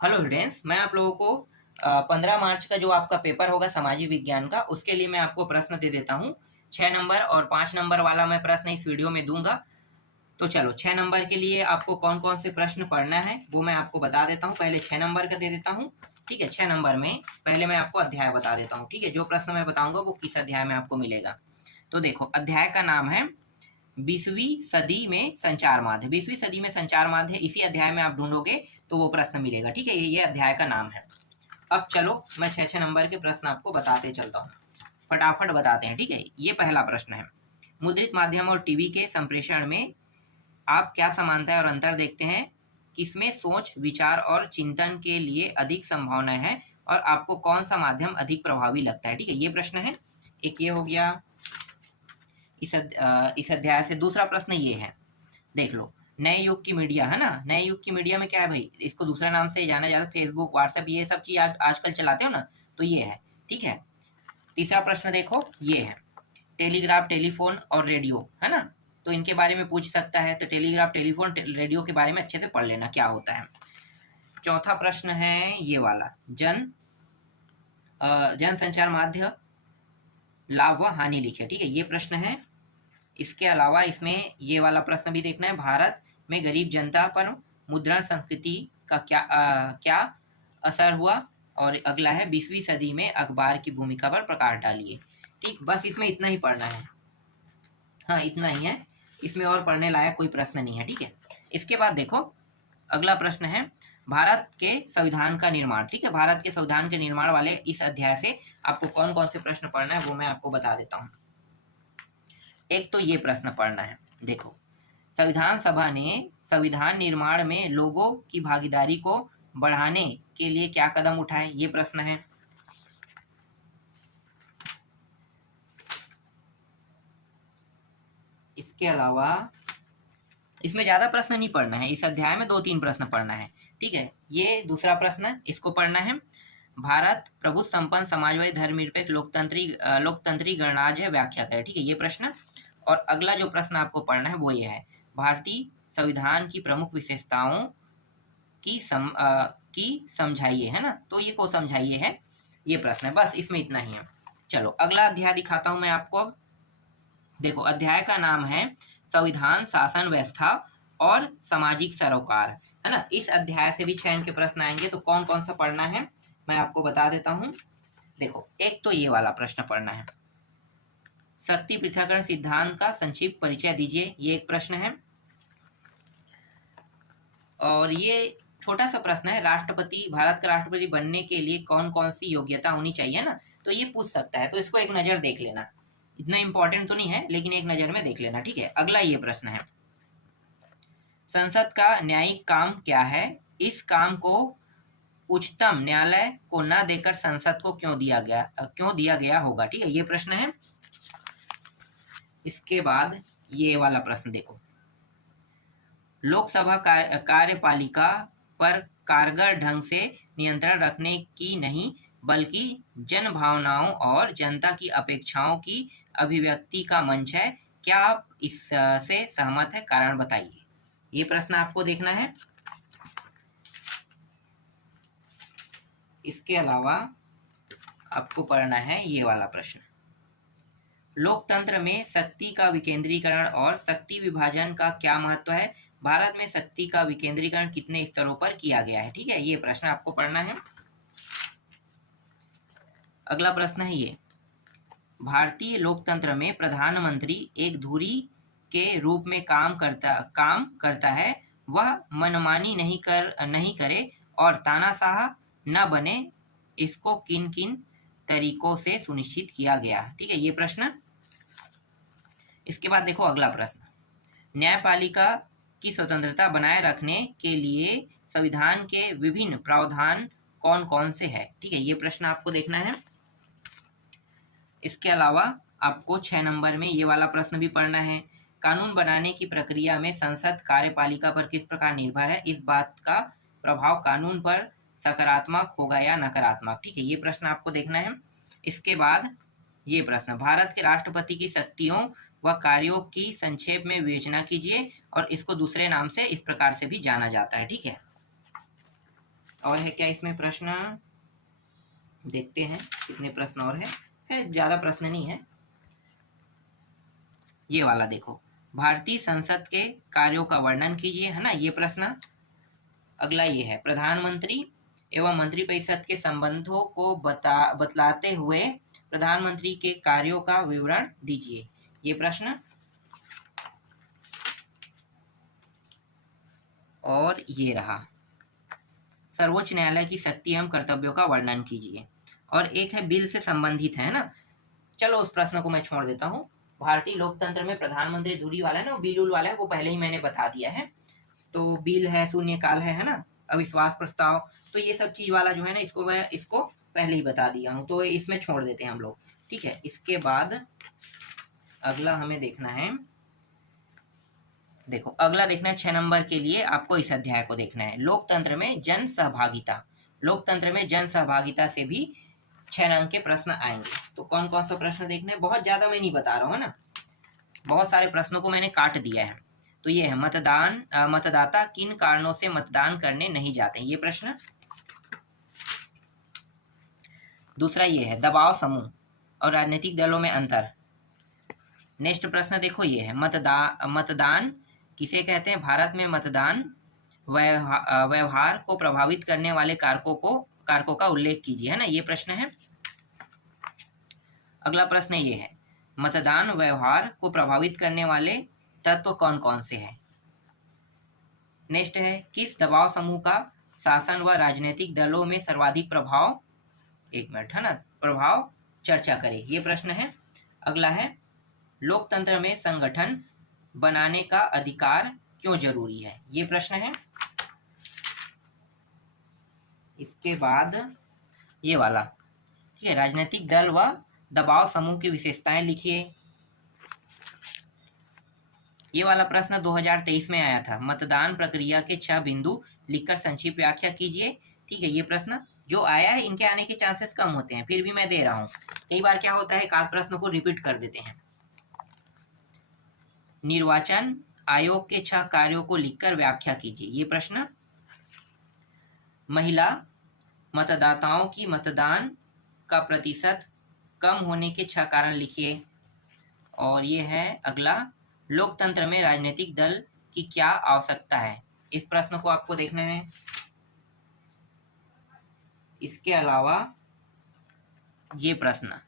Hello students, मैं आप लोगों को 15 मार्च का जो आपका पेपर होगा सामाजिक विज्ञान का, उसके लिए मैं आपको प्रश्न दे देता हूँ। 6 नंबर और 5 नंबर वाला मैं प्रश्न इस वीडियो में दूंगा। तो चलो, 6 नंबर के लिए आपको कौन कौन से प्रश्न पढ़ना है वो मैं आपको बता देता हूँ। पहले 6 नंबर का दे देता हूँ। ठीक है, 6 नंबर में पहले मैं आपको अध्याय बता देता हूँ। ठीक है, जो प्रश्न मैं बताऊंगा वो किस अध्याय में आपको मिलेगा। तो देखो, अध्याय का नाम है 20वीं सदी में संचार माध्य। 20वीं सदी में संचार माध्य इसी अध्याय में आप ढूंढोगे तो वो प्रश्न मिलेगा। ठीक है, ये अध्याय का नाम है। अब चलो, मैं 6 6 नंबर के प्रश्न आपको बताते चलता हूँ, फटाफट बताते हैं। ठीक है, ये पहला प्रश्न है। मुद्रित माध्यम और टीवी के संप्रेषण में आप क्या समानता और अंतर देखते हैं? किसमें सोच, विचार और चिंतन के लिए अधिक संभावना है और आपको कौन सा माध्यम अधिक प्रभावी लगता है? ठीक है, ये प्रश्न है। एक ये हो गया इस अध्याय से। दूसरा प्रश्न ये है, देख लो। नए युग की मीडिया है ना, नए युग की मीडिया में क्या है भाई, इसको दूसरा नाम से जाना जाता है, फेसबुक, व्हाट्सएप, ये सब चीज आजकल चलाते हो ना, तो ये है। ठीक है, तीसरा प्रश्न देखो, ये है टेलीग्राफ, टेलीफोन और रेडियो, है ना। तो इनके बारे में पूछ सकता है, तो टेलीग्राफ, टेलीफोन, रेडियो के बारे में अच्छे से पढ़ लेना क्या होता है। चौथा प्रश्न है ये वाला, जन संचार माध्य लाभ व हानि लिखे। ठीक है, ये प्रश्न है। इसके अलावा इसमें ये वाला प्रश्न भी देखना है, भारत में गरीब जनता पर मुद्रण संस्कृति का क्या असर हुआ। और अगला है 20वीं सदी में अखबार की भूमिका पर प्रकाश डालिए। ठीक, बस इसमें इतना ही पढ़ना है। हाँ, इतना ही है, इसमें और पढ़ने लायक कोई प्रश्न नहीं है। ठीक है, इसके बाद देखो, अगला प्रश्न है भारत के संविधान का निर्माण। ठीक है, भारत के संविधान के निर्माण वाले इस अध्याय से आपको कौन कौन से प्रश्न पढ़ना है वो मैं आपको बता देता हूँ। एक तो ये प्रश्न पढ़ना है, देखो, संविधान सभा ने संविधान निर्माण में लोगों की भागीदारी को बढ़ाने के लिए क्या कदम उठाए? ये प्रश्न है। इसके अलावा इसमें ज्यादा प्रश्न नहीं पढ़ना है, इस अध्याय में 2 3 प्रश्न पढ़ना है। ठीक है, ये दूसरा प्रश्न, इसको पढ़ना है। भारत प्रभु संपन्न समाजवादी धर्मनिरपेक्ष लोकतंत्री गणराज्य व्याख्या करें। ठीक है, ये प्रश्न। और अगला जो प्रश्न आपको पढ़ना है वो ये है, भारतीय संविधान की प्रमुख विशेषताओं की समझाइए, है ना। तो ये को समझाइए है, ये प्रश्न है। बस इसमें इतना ही है। चलो, अगला अध्याय दिखाता हूं मैं आपको अब। देखो, अध्याय का नाम है संविधान, शासन व्यवस्था और सामाजिक सरोकार, है ना। इस अध्याय से भी 6 अंक के प्रश्न आएंगे। तो कौन कौन सा पढ़ना है मैं आपको बता देता हूं। देखो, एक तो ये वाला प्रश्न पढ़ना है, शक्ति पृथक्करण सिद्धांत का संक्षिप्त परिचय दीजिए, ये एक प्रश्न है। और ये छोटा सा प्रश्न है, राष्ट्रपति, भारत का राष्ट्रपति बनने के लिए कौन कौन सी योग्यता होनी चाहिए ना, तो ये पूछ सकता है। तो इसको एक नजर देख लेना, इतना इंपॉर्टेंट तो नहीं है लेकिन एक नजर में देख लेना। ठीक है, अगला ये प्रश्न है, संसद का न्यायिक काम क्या है? इस काम को उच्चतम न्यायालय को न देकर संसद को क्यों दिया गया होगा? ठीक है, ये प्रश्न है। इसके बाद ये वाला प्रश्न देखो, लोकसभा कार्यपालिका पर कारगर ढंग से नियंत्रण रखने की नहीं बल्कि जन भावनाओं और जनता की अपेक्षाओं की अभिव्यक्ति का मंच है, क्या आप इससे सहमत है? कारण बताइए, ये प्रश्न आपको देखना है। इसके अलावा आपको पढ़ना है ये वाला प्रश्न, लोकतंत्र में शक्ति का विकेंद्रीकरण और शक्ति विभाजन का क्या महत्व है? भारत में शक्ति का विकेंद्रीकरण कितने स्तरों पर किया गया है? ठीक है, ये प्रश्न आपको पढ़ना है। अगला प्रश्न है ये, भारतीय लोकतंत्र में प्रधानमंत्री एक धुरी के रूप में काम करता है, वह मनमानी नहीं करे और तानाशाह न बने, इसको किन किन तरीकों से सुनिश्चित किया गया? ठीक है, ये प्रश्न। इसके बाद देखो, अगला प्रश्न, न्यायपालिका की स्वतंत्रता बनाए रखने के लिए संविधान के विभिन्न प्रावधान कौन कौन से हैं? ठीक है, ये प्रश्न आपको देखना है। इसके अलावा आपको 6 नंबर में ये वाला प्रश्न भी पढ़ना है, कानून बनाने की प्रक्रिया में संसद कार्यपालिका पर किस प्रकार निर्भर है? इस बात का प्रभाव कानून पर सकारात्मक होगा या नकारात्मक? ठीक है, ये प्रश्न आपको देखना है। इसके बाद ये प्रश्न, भारत के राष्ट्रपति की शक्तियों व कार्यों की संक्षेप में विवेचना कीजिए, और इसको दूसरे नाम से इस प्रकार से भी जाना जाता है। ठीक है, और है क्या इसमें प्रश्न, देखते हैं कितने प्रश्न और है ज़्यादा प्रश्न नहीं है। ये वाला देखो, भारतीय संसद के कार्यों का वर्णन कीजिए, है ना ये प्रश्न। अगला ये है, प्रधानमंत्री एवं मंत्रिपरिषद के संबंधों को बतलाते हुए प्रधानमंत्री के कार्यों का विवरण दीजिए, ये प्रश्न। और ये रहा, सर्वोच्च न्यायालय की शक्ति एवं कर्तव्यों का वर्णन कीजिए। और एक है बिल से संबंधित है ना, चलो उस प्रश्न को मैं छोड़ देता हूँ। भारतीय लोकतंत्र में प्रधानमंत्री धुरी वाला है ना, बिल उल वाला है, वो पहले ही मैंने बता दिया है। तो बिल है, शून्यकाल है ना, अविश्वास प्रस्ताव, तो ये सब चीज वाला जो है ना, इसको मैं पहले ही बता दिया हूँ, तो इसमें छोड़ देते हैं हम लोग, ठीक है। इसके बाद अगला हमें देखना है, देखो अगला देखना है 6 नंबर के लिए आपको इस अध्याय को देखना है, लोकतंत्र में जन सहभागिता। लोकतंत्र में जन सहभागिता से भी 6 अंक के प्रश्न आएंगे। तो कौन कौन सा प्रश्न देखना है, बहुत ज्यादा मैं नहीं बता रहा हूँ ना, बहुत सारे प्रश्नों को मैंने काट दिया है। तो ये है, मतदाता किन कारणों से मतदान करने नहीं जाते, ये प्रश्न। दूसरा ये है, दबाव समूह और राजनीतिक दलों में अंतर। नेक्स्ट प्रश्न देखो, ये है, मतदान किसे कहते हैं, भारत में मतदान व्यवहार को प्रभावित करने वाले कारकों का उल्लेख कीजिए, है ना ये प्रश्न है। अगला प्रश्न ये है, मतदान व्यवहार को प्रभावित करने वाले तत्व कौन कौन से हैं। नेक्स्ट है, किस दबाव समूह का शासन व राजनीतिक दलों में सर्वाधिक प्रभाव, एक मिनट है ना, प्रभाव चर्चा करें, ये प्रश्न है। अगला है, लोकतंत्र में संगठन बनाने का अधिकार क्यों जरूरी है, ये प्रश्न है। इसके बाद ये वाला, ठीक है, राजनीतिक दल व दबाव समूह की विशेषताएं लिखिए। ये वाला प्रश्न 2023 में आया था, मतदान प्रक्रिया के 6 बिंदु लिखकर संक्षिप्त व्याख्या कीजिए, ठीक है। ये प्रश्न जो आया है, इनके आने के चांसेस कम होते हैं, फिर भी मैं दे रहा हूँ। कई बार क्या होता है, एक आध प्रश्न को रिपीट कर देते हैं। निर्वाचन आयोग के 6 कार्यों को लिखकर व्याख्या कीजिए, ये प्रश्न। महिला मतदाताओं की मतदान का प्रतिशत कम होने के 6 कारण लिखिए। और ये है अगला, लोकतंत्र में राजनीतिक दल की क्या आवश्यकता है, इस प्रश्न को आपको देखना है। इसके अलावा ये प्रश्न,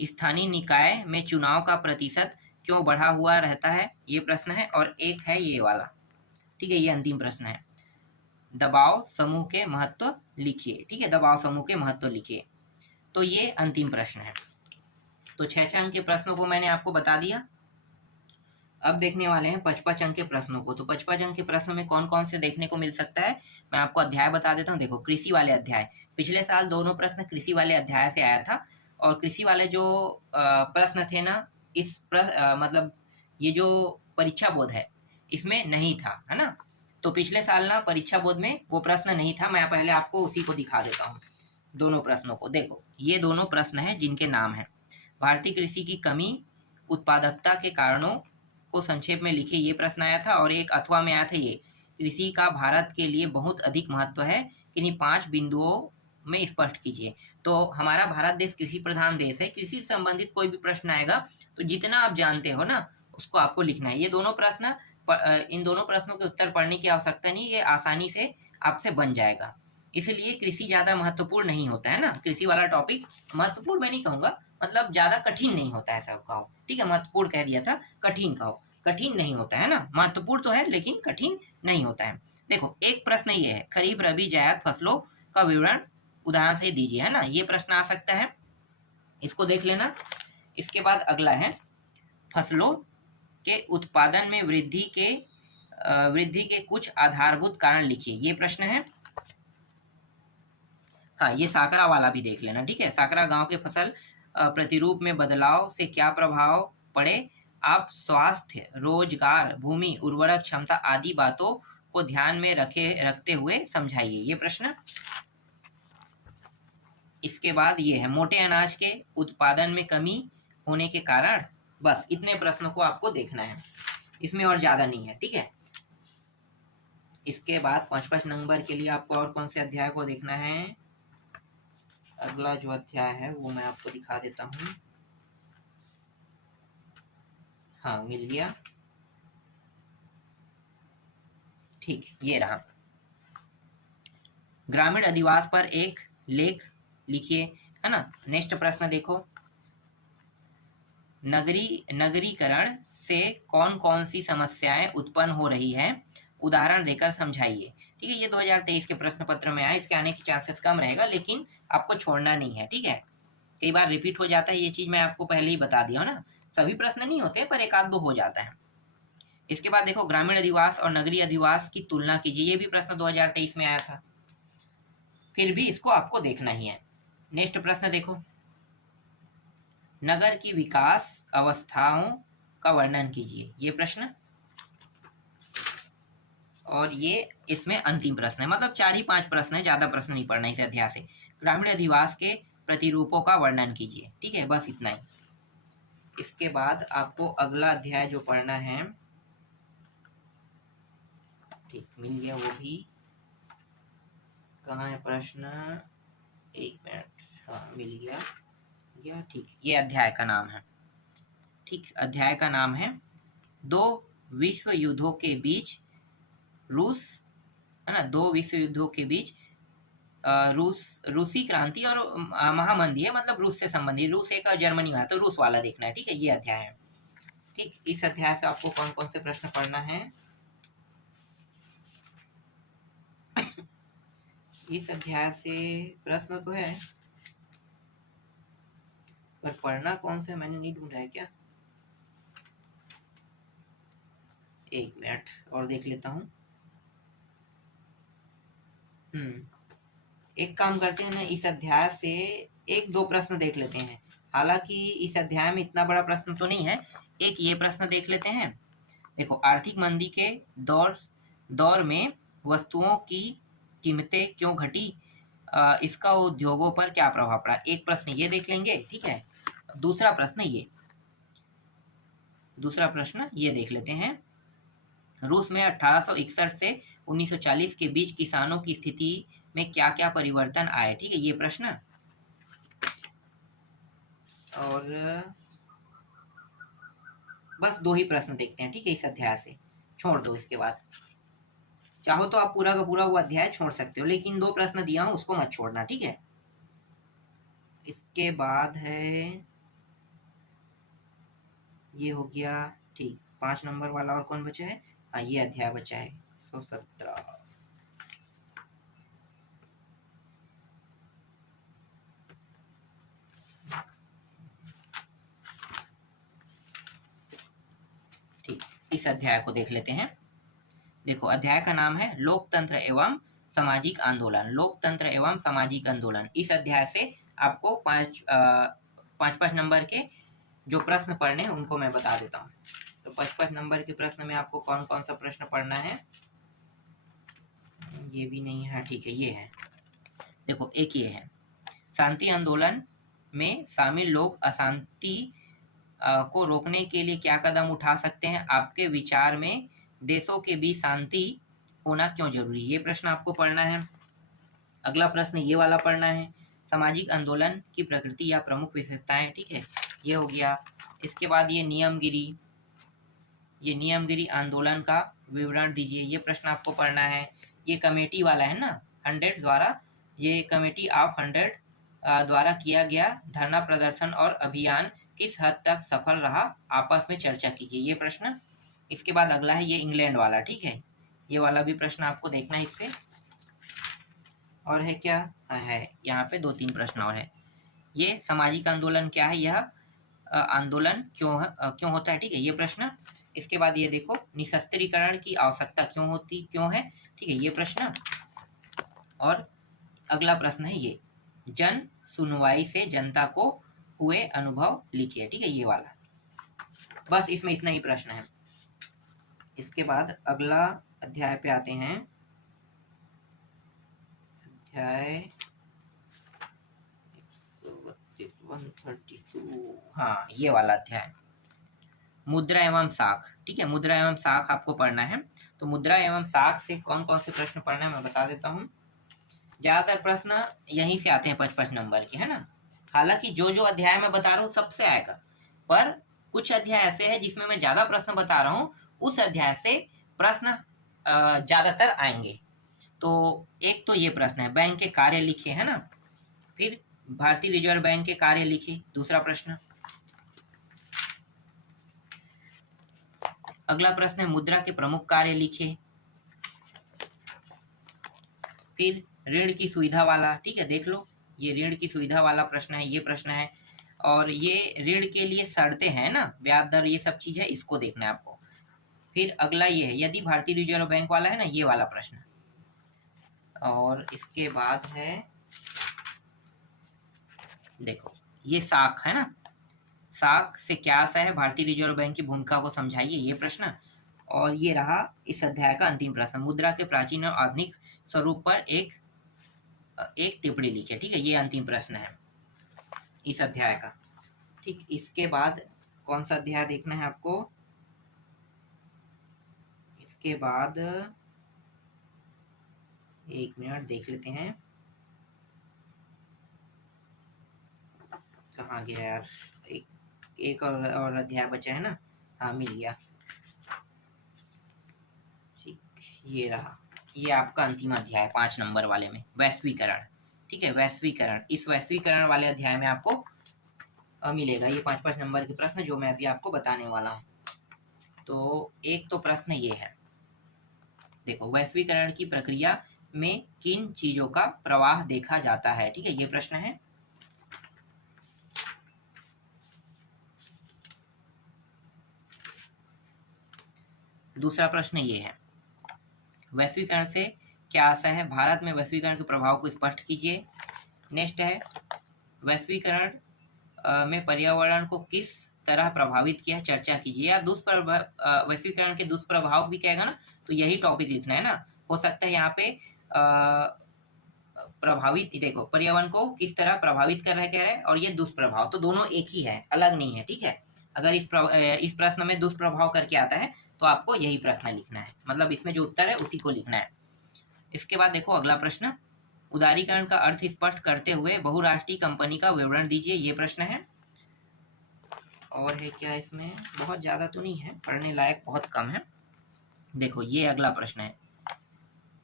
स्थानीय निकाय में चुनाव का प्रतिशत क्यों बढ़ा हुआ रहता है, ये प्रश्न है। और एक है ये वाला, ठीक है, ये अंतिम प्रश्न है, दबाव समूह के महत्व लिखिए, ठीक है, दबाव समूह के महत्व लिखिए। तो ये अंतिम प्रश्न है। तो 6 अंक के प्रश्नों को मैंने आपको बता दिया। अब देखने वाले हैं 55 अंक के प्रश्नों को। तो 55 अंक के प्रश्न में कौन कौन से देखने को मिल सकता है, मैं आपको अध्याय बता देता हूँ। देखो, कृषि वाले अध्याय, पिछले साल दोनों प्रश्न कृषि वाले अध्याय से आया था, और कृषि वाले जो प्रश्न थे ना, मतलब ये जो परीक्षा बोध है इसमें नहीं था, है ना। तो पिछले साल ना परीक्षा बोध में वो प्रश्न नहीं था। मैं पहले आपको उसी को दिखा देता हूँ, दोनों प्रश्नों को। देखो, ये दोनों प्रश्न हैं जिनके नाम है, भारतीय कृषि की कमी उत्पादकता के कारणों को संक्षेप में लिखिए, ये प्रश्न आया था। और एक अथवा में आया था, ये कृषि का भारत के लिए बहुत अधिक महत्व है, किन्हीं 5 बिंदुओं में स्पष्ट कीजिए। तो हमारा भारत देश कृषि प्रधान देश है, कृषि से संबंधित कोई भी प्रश्न आएगा तो जितना आप जानते हो ना उसको आपको लिखना है। ये दोनों प्रश्न, इन दोनों प्रश्नों के उत्तर पढ़ने की आवश्यकता नहीं, ये आसानी से आपसे बन जाएगा। इसलिए कृषि ज्यादा महत्वपूर्ण नहीं होता है ना, कृषि वाला टॉपिक महत्वपूर्ण मैं नहीं कहूंगा, मतलब ज्यादा कठिन नहीं होता है, सब कहो, ठीक है, महत्वपूर्ण कह दिया था, कठिन कहो, कठिन नहीं होता है ना, महत्वपूर्ण तो है लेकिन कठिन नहीं होता है। देखो, एक प्रश्न ये है, खरीफ रबी जायद फसलों का विवरण उदाहरण से दीजिए, है ना, ये प्रश्न आ सकता है, इसको देख लेना। इसके बाद अगला है, फसलों के उत्पादन में वृद्धि के कुछ आधारभूत कारण लिखिए, ये प्रश्न है। हाँ, ये साकरा वाला भी देख लेना, ठीक है, साकरा गांव के फसल प्रतिरूप में बदलाव से क्या प्रभाव पड़े, आप स्वास्थ्य, रोजगार, भूमि उर्वरक क्षमता आदि बातों को ध्यान में रखते हुए समझाइए, ये प्रश्न। इसके बाद ये है, मोटे अनाज के उत्पादन में कमी होने के कारण। बस इतने प्रश्नों को आपको देखना है, इसमें और ज्यादा नहीं है, ठीक है। इसके बाद 5 नंबर के लिए आपको और कौन से अध्याय को देखना है? अगला जो अध्याय है वो मैं आपको दिखा देता हूँ। हाँ, मिल गया। ठीक, ये रहा। ग्रामीण अधिवास पर एक लेख लिखिए, है ना। नेक्स्ट प्रश्न देखो, नगरीकरण से कौन कौन सी समस्याएं उत्पन्न हो रही है, उदाहरण देकर समझाइए। ठीक है, ये 2023 के प्रश्न पत्र में आया, इसके आने के चांसेस कम रहेगा, लेकिन आपको छोड़ना नहीं है। ठीक है, कई बार रिपीट हो जाता है, ये चीज मैं आपको पहले ही बता दिया ना। सभी प्रश्न नहीं होते, पर एक आध दो हो जाता है। इसके बाद देखो, ग्रामीण अधिवास और नगरीय अधिवास की तुलना कीजिए। ये भी प्रश्न 2023 में आया था, फिर भी इसको आपको देखना ही है। नेक्स्ट प्रश्न देखो, नगर की विकास अवस्थाओं का वर्णन कीजिए। ये प्रश्न, और ये इसमें अंतिम प्रश्न है, मतलब 4 ही 5 प्रश्न है, ज्यादा प्रश्न नहीं पढ़ना इस अध्याय से। ग्रामीण अधिवास के प्रतिरूपों का वर्णन कीजिए। ठीक है, बस इतना ही। इसके बाद आपको अगला अध्याय जो पढ़ना है, ठीक, मिल गया वो भी। कहाँ है प्रश्न? 1 मिनट। हाँ, मिल गया। ठीक, ये अध्याय का नाम है। ठीक, अध्याय का नाम है 2 विश्व युद्धों के बीच रूस, है ना, 2 विश्व युद्धों के बीच रूसी क्रांति और महामंदी है, मतलब रूस से संबंधित। रूस एक जर्मनी है, तो रूस वाला देखना है। ठीक है, ये अध्याय है। ठीक, इस अध्याय से आपको कौन कौन से प्रश्न पढ़ना है? इस अध्याय से प्रश्न तो है, पर पढ़ना कौन से मैंने नहीं ढूंढा है क्या। 1 मिनट और देख लेता हूँ। एक काम करते हैं ना, इस अध्याय से 1-2 प्रश्न देख लेते हैं। हालांकि इस अध्याय में इतना बड़ा प्रश्न तो नहीं है, एक ये प्रश्न देख लेते हैं। देखो, आर्थिक मंदी के दौर में वस्तुओं की कीमतें क्यों घटी, इसका उद्योगों पर क्या प्रभाव पड़ा। एक प्रश्न ये देख लेंगे। ठीक है, दूसरा प्रश्न ये देख लेते हैं। रूस में 1861 से 1940 के बीच किसानों की स्थिति में क्या क्या परिवर्तन आए। ठीक है, ये प्रश्न। और बस 2 ही प्रश्न देखते हैं। ठीक है, इस अध्याय से छोड़ दो। इसके बाद चाहो तो आप पूरा का पूरा वो अध्याय छोड़ सकते हो, लेकिन 2 प्रश्न दिया हूं, उसको मत छोड़ना। ठीक है, इसके बाद है, ये हो गया। ठीक, 5 नंबर वाला और कौन बचा है? हाँ, ये अध्याय बचा है 117। ठीक, इस अध्याय को देख लेते हैं। देखो, अध्याय का नाम है लोकतंत्र एवं सामाजिक आंदोलन। लोकतंत्र एवं सामाजिक आंदोलन। इस अध्याय से आपको 5 नंबर के जो प्रश्न पढ़ने हैं उनको मैं बता देता हूँ। तो 5 नंबर के प्रश्न में आपको कौन कौन सा प्रश्न पढ़ना है? ये भी नहीं है। ठीक है, ये है। देखो, एक ये है, शांति आंदोलन में शामिल लोग अशांति को रोकने के लिए क्या कदम उठा सकते हैं? आपके विचार में देशों के बीच शांति होना क्यों जरूरी? ये प्रश्न आपको पढ़ना है। अगला प्रश्न ये वाला पढ़ना है, सामाजिक आंदोलन की प्रकृति या प्रमुख विशेषताएं। ठीक है, ये हो गया। इसके बाद ये नियमगिरी आंदोलन का विवरण दीजिए। ये प्रश्न आपको पढ़ना है। ये कमेटी वाला है ना, 100 द्वारा, ये कमेटी ऑफ 100 द्वारा किया गया धरना प्रदर्शन और अभियान किस हद तक सफल रहा, आपस में चर्चा कीजिए। ये प्रश्न। इसके बाद अगला है ये इंग्लैंड वाला। ठीक है, ये वाला भी प्रश्न आपको देखना है इससे। और है क्या? है यहाँ पे 2-3 प्रश्न और है। ये सामाजिक आंदोलन क्या है, यह आंदोलन क्यों होता है। ठीक है, ये प्रश्न। इसके बाद ये देखो, निशस्त्रीकरण की आवश्यकता क्यों है। ठीक है, ये प्रश्न। और अगला प्रश्न है ये, जन सुनवाई से जनता को हुए अनुभव लिखिए। ठीक है, ये वाला। बस इसमें इतना ही प्रश्न है। इसके बाद अगला अध्याय पे आते हैं। अध्याय 132। हाँ, ये वाला अध्याय, मुद्रा एवं साख। ठीक है, मुद्रा एवं साख आपको पढ़ना है। तो मुद्रा एवं साख से कौन कौन से प्रश्न पढ़ना है मैं बता देता हूँ। ज्यादातर प्रश्न यहीं से आते हैं 55 नंबर के, है ना। हालांकि जो जो अध्याय मैं बता रहा हूँ सबसे आएगा, पर कुछ अध्याय ऐसे हैं जिसमें मैं ज्यादा प्रश्न बता रहा हूँ, उस अध्याय से प्रश्न ज्यादातर आएंगे। तो एक तो ये प्रश्न है, बैंक के कार्य लिखे, है ना। फिर भारतीय रिजर्व बैंक के कार्य लिखे, दूसरा प्रश्न। अगला प्रश्न है मुद्रा के प्रमुख कार्य लिखे। फिर ऋण की सुविधा वाला, ठीक है, देख लो, ये ऋण की सुविधा वाला प्रश्न है, ये प्रश्न है। और ये ऋण के लिए शर्तें हैं ना, ब्याज दर, ये सब चीज है, इसको देखना है आपको। फिर अगला ये है यदि भारतीय रिजर्व बैंक वाला है ना, ये वाला प्रश्न। और इसके बाद है, देखो ये साख है ना, साख से क्या आशा है, भारतीय रिजर्व बैंक की भूमिका को समझाइए, ये प्रश्न। और ये रहा इस अध्याय का अंतिम प्रश्न, मुद्रा के प्राचीन और आधुनिक स्वरूप पर एक टिप्पणी लिखे, ठीक है, ये अंतिम प्रश्न है इस अध्याय का। ठीक, इसके बाद कौन सा अध्याय देखना है आपको, इसके बाद एक मिनट देख लेते हैं, कहाँ गया यार, एक और अध्याय बचा है ना, हाँ मिल गया, ठीक, ये रहा, ये आपका अंतिम अध्याय 5 नंबर वाले में, वैश्वीकरण, ठीक है, वैश्वीकरण। इस वैश्वीकरण वाले अध्याय में आपको मिलेगा ये 5-5 नंबर के प्रश्न जो मैं अभी आपको बताने वाला हूँ। तो एक तो प्रश्न ये है, देखो वैश्वीकरण की प्रक्रिया में किन चीजों का प्रवाह देखा जाता है, ठीक है, ये प्रश्न है। दूसरा प्रश्न ये है, वैश्वीकरण से क्या आशा है, भारत में वैश्वीकरण के प्रभाव को स्पष्ट कीजिए। नेक्स्ट है, वैश्वीकरण में पर्यावरण को किस तरह प्रभावित किया है, चर्चा कीजिए। या वैश्वीकरण के दुष्प्रभाव भी कहेगा ना, तो यही टॉपिक लिखना है ना। हो सकता है यहाँ पे प्रभावित, देखो पर्यावरण को किस तरह प्रभावित कर रहा है कह रहे हैं, और ये दुष्प्रभाव, तो दोनों एक ही है, अलग नहीं है, ठीक है। अगर इस प्रश्न में दुष्प्रभाव करके आता है तो आपको यही प्रश्न लिखना है, मतलब इसमें जो उत्तर है उसी को लिखना है। इसके बाद देखो अगला प्रश्न, उदारीकरण का अर्थ स्पष्ट करते हुए बहुराष्ट्रीय कंपनी का विवरण दीजिए, ये प्रश्न है। और है क्या इसमें, बहुत ज्यादा तो नहीं है, पढ़ने लायक बहुत कम है। देखो ये अगला प्रश्न है,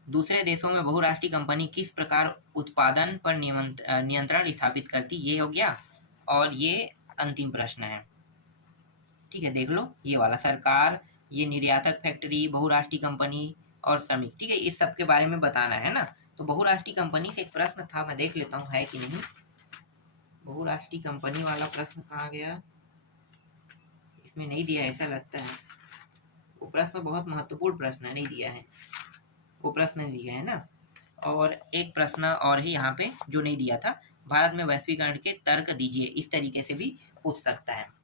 दूसरे देशों में बहुराष्ट्रीय कंपनी किस प्रकार उत्पादन पर नियंत्रण स्थापित करती, ये हो गया। और ये अंतिम प्रश्न है, ठीक है, देख लो ये वाला, सरकार, ये निर्यातक फैक्ट्री, बहुराष्ट्रीय कंपनी और श्रमिक, ठीक है, इस सब के बारे में बताना है ना। तो बहुराष्ट्रीय कंपनी से एक प्रश्न था, मैं देख लेता हूँ है कि नहीं, बहुराष्ट्रीय कंपनी वाला प्रश्न कहाँ गया, इसमें नहीं दिया ऐसा लगता है, वो प्रश्न बहुत महत्वपूर्ण प्रश्न है, नहीं दिया है, वो प्रश्न नहीं दिया है ना। और एक प्रश्न और है यहाँ पे जो नहीं दिया था, भारत में वैश्वीकरण के तर्क दीजिए, इस तरीके से भी पूछ सकता है।